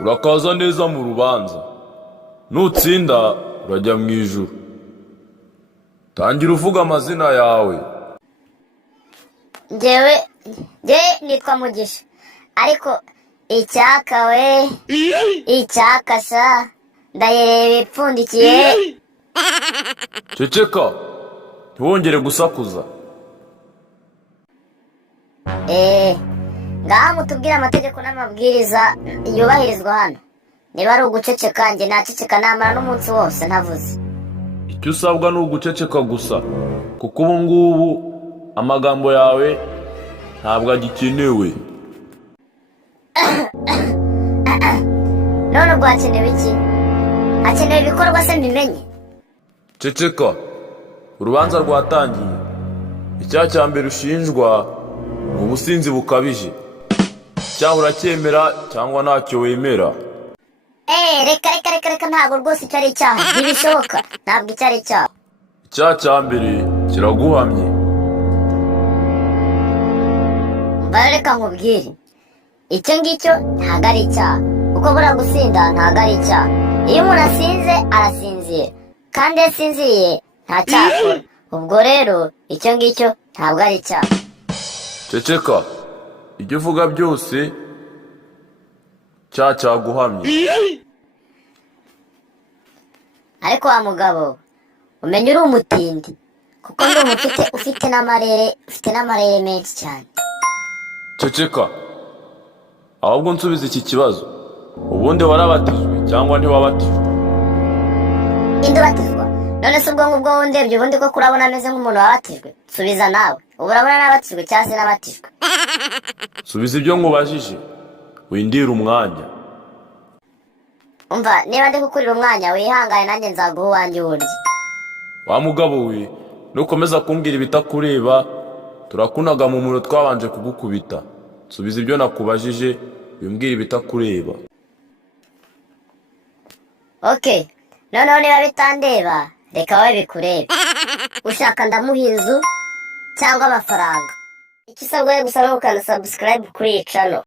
urakaza neza mu rubanza, nutsinda urajya mu ijuru. Tangira uvuga amazina yawe. Njyewe nitwa Mugisha, ariko icyaka we, icyaka sha, ndayireba ipfundikiye. Ceceka, ntiwongere gusakuza. Ngaha mutubwire amategeko n'amabwiriza yubahirizwa hano. Niba ari uguceceka, njye naceceka namara n'umunsi wose ntavuze. Icyo usabwa ni uguceceka gusa, kuko ubu ngubu amagambo yawe ntabwo agikenewe. None ubwo hakenewe iki? Hakenewe ibikorwa se mbimenye? Ceceka, urubanza rwatangiye. Icyaha cya mbere ushinjwa ni ubusinzi bukabije. Icyaha uracyemera cyangwa ntacyo wemera? Reka ntabwo rwose icyo ari icyaha, ntibishoboka, ntabwo icyo ari icyaha. Icyaha cya mbere kiraguhamye. Mbara reka nkubwire, icyo ngicyo ntabwo ari icyaha, kuko buriya gusinda ntabwo ari icyaha. Iyo umuntu asinze arasinzira, kandi iyo asinziriye nta cyaha akora. Ubwo rero icyo ngicyo ntabwo ari icyaha. Ceceka, ibyo uvuga byose cyaguhamye. Ariko wa mugabo, umenya uri umutindi, kuko ndi ufite n'amarere menshi cyane. Ceceka, ahubwo nsubiza iki kibazo. Ubundi warabatijwe cyangwa ntiwabatijwe? Indi ubatizwa? None se ubwo ngubwo wundebye ubundi ko kurabona ameze nk'umuntu wabatijwe? Subiza nawe, ubu urabona nabatijwe cyangwa se nabatijwe? Subiza ibyo nkubajije, windira umwanya. Umva, niba ndi kukurira umwanya wihangane, nanjye nzaguha uwanjye uwurya. Wa mugabo we, nukomeza kumbwira ibitakureba turakunaga mu muro twabanje kugukubita. Subiza ibyo nakubajije, wimbwira ibitakureba. Okay, noneho niba bitandeba, reka wowe bikurebe. Ushaka ndamuha inzu cyangwa amafaranga? Icyo usabwa gusa ni ugukanda subscribe kuri iyi channel.